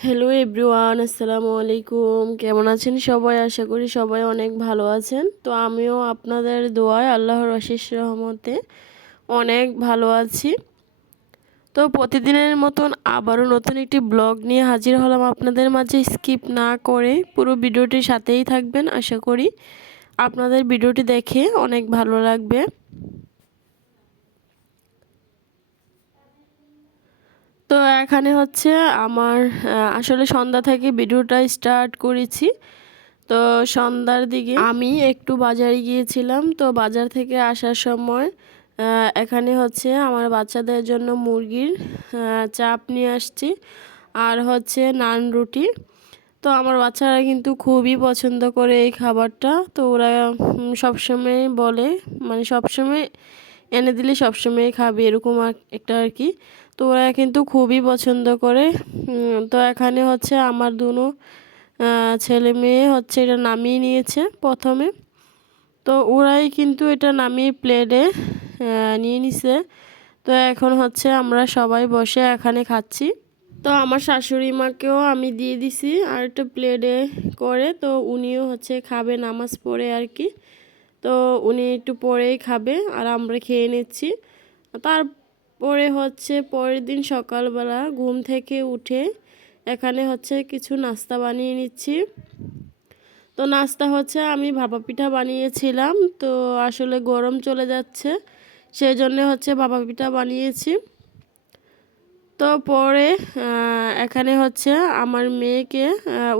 Hello everyone আসসালামু আলাইকুম। কেমন আছেন সবাই? আশা করি সবাই অনেক ভালো আছেন। তো আমিও আপনাদের দোয়ায় আল্লাহর অশেষ রহমতে অনেক ভালো আছি। তো প্রতিদিনের মতন আবারও নতুন একটি ব্লগ নিয়ে হাজির হলাম আপনাদের মাঝে। স্কিপ না করে পুরো ভিডিওটির সাথেই থাকবেন। আশা করি আপনাদের ভিডিওটি দেখে অনেক ভালো লাগবে তো এখানে হচ্ছে আমার আসলে সন্ধ্যা থেকে ভিডিওটা স্টার্ট করেছি। তো সন্ধ্যার দিকে আমি একটু বাজারে গিয়েছিলাম। তো বাজার থেকে আসার সময় এখানে হচ্ছে আমার বাচ্চাদের জন্য মুরগির চাপ নিয়ে আসছি। আর হচ্ছে নান রুটি। তো আমার বাচ্চারা কিন্তু খুবই পছন্দ করে এই খাবারটা। তো ওরা সবসময় বলে মানে সবসময় এনে দিলে সবসময় খাবে, এরকম একটা আর কি। তো ওরা কিন্তু খুবই পছন্দ করে। তো এখানে হচ্ছে আমার দুনো ছেলে মেয়ে হচ্ছে এটা নামিয়ে নিয়েছে প্রথমে। তো ওরাই কিন্তু এটা নামিয়ে প্লেটে নিয়ে নিছে। তো এখন হচ্ছে আমরা সবাই বসে এখানে খাচ্ছি। তো আমার শাশুড়ি মাকেও আমি দিয়ে দিছি আর একটা প্লেটে করে। তো উনিও হচ্ছে খাবে নামাজ পড়ে আর কি। তো উনি একটু পরেই খাবে আর আমরা খেয়ে নিচ্ছি। তারপরে হচ্ছে পরের দিন সকালবেলা ঘুম থেকে উঠে এখানে হচ্ছে কিছু নাস্তা বানিয়ে নিচ্ছি। তো নাস্তা হচ্ছে আমি ভাপা পিঠা বানিয়েছিলাম, তো আসলে গরম চলে যাচ্ছে সেই জন্যে হচ্ছে ভাপা পিঠা বানিয়েছি। তো পরে এখানে হচ্ছে আমার মেয়েকে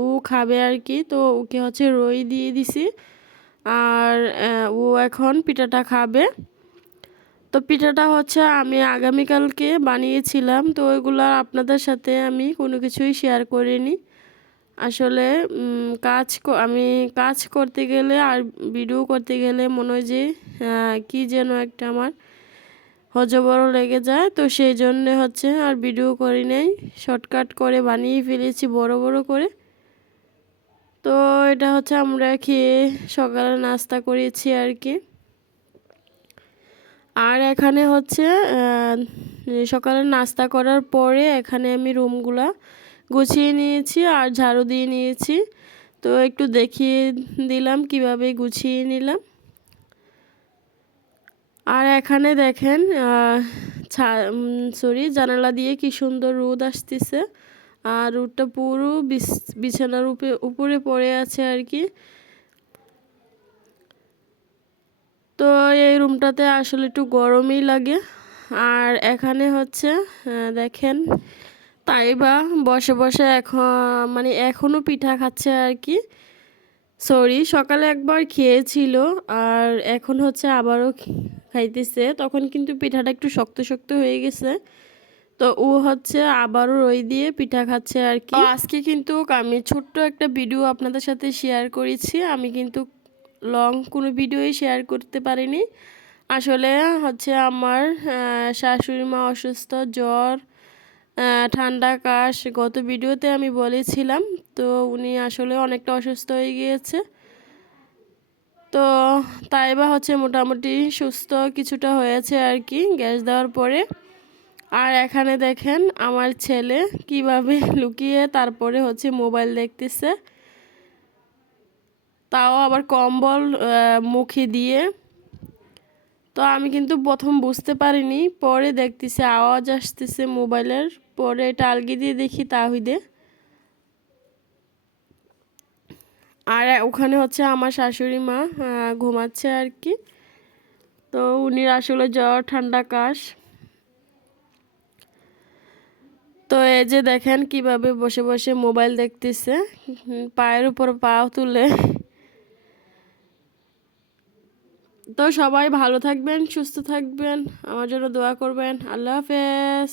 ও খাবে আর কি, তো ওকে হচ্ছে রই দিয়ে দিছি, আর ও এখন পিঠাটা খাবে। তো পিঠাটা হচ্ছে আমি আগামীকালকে বানিয়েছিলাম, তো ওইগুলো আপনাদের সাথে আমি কোনো কিছুই শেয়ার করিনি। আসলে কাজ আমি কাজ করতে গেলে আর ভিডিও করতে গেলে মনে হয় যে কী যেন একটা আমার হজবড় লেগে যায়, তো সেই জন্যে হচ্ছে আর ভিডিও করি নেই। শর্টকাট করে বানিয়ে ফেলেছি, বড় বড় করে। তো এটা হচ্ছে আমরা খেয়ে সকালে নাস্তা করেছি আর কি। আর এখানে হচ্ছে সকালে নাস্তা করার পরে এখানে আমি রুমগুলা গুছিয়ে নিয়েছি আর ঝাড়ু দিয়ে নিয়েছি। তো একটু দেখিয়ে দিলাম, কীভাবে গুছিয়ে নিলাম। আর এখানে দেখেন সরি জানালা দিয়ে কি সুন্দর রোদ আসতেছে। আর রোদটা পুরো বিছানার উপরে পড়ে আছে আর কি। তো এই রুমটাতে আসলে একটু গরমই লাগে। আর এখানে হচ্ছে দেখেন তাই বা বসে বসে এখন মানে এখনও পিঠা খাচ্ছে আর কি। সরি সকালে একবার খেয়েছিল আর এখন হচ্ছে আবারও খাইতেছে। তখন কিন্তু পিঠাটা একটু শক্ত শক্ত হয়ে গেছে। তো ও হচ্ছে আবারও রই দিয়ে পিঠা খাচ্ছে আর কি। আজকে কিন্তু আমি ছোট্ট একটা ভিডিও আপনাদের সাথে শেয়ার করেছি। আমি কিন্তু লং কোনো ভিডিওই শেয়ার করতে পারিনি। আসলে হচ্ছে আমার শাশুড়ি মা অসুস্থ, জ্বর ঠান্ডা, কাশ, গত ভিডিওতে আমি বলেছিলাম, তো উনি আসলে অনেকটা অসুস্থ হয়ে গিয়েছে। তো তাই বা হচ্ছে মোটামুটি সুস্থ কিছুটা হয়েছে আর কি, গ্যাস দেওয়ার পরে। আর এখানে দেখেন আমার ছেলে কীভাবে লুকিয়ে তারপরে হচ্ছে মোবাইল দেখতেছে। তাও আবার কম্বল মুখে দিয়ে। তো আমি কিন্তু প্রথম বুঝতে পারিনি, পরে দেখতেছি, আওয়াজ আসতেছে মোবাইলের। পরে এটা আলগি দিয়ে দেখি, তাহিদে। আর ওখানে হচ্ছে আমার শাশুড়ি মা ঘুমাচ্ছে আর কি। তো উনি আসলে জ্বর, ঠান্ডা কাশ। তো এই যে দেখেন কীভাবে বসে বসে মোবাইল দেখতেছে। পায়ের উপর পা তুলে। তো সবাই ভালো থাকবেন সুস্থ থাকবেন। আমার জন্য দোয়া করবেন। আল্লাহ হাফেজ।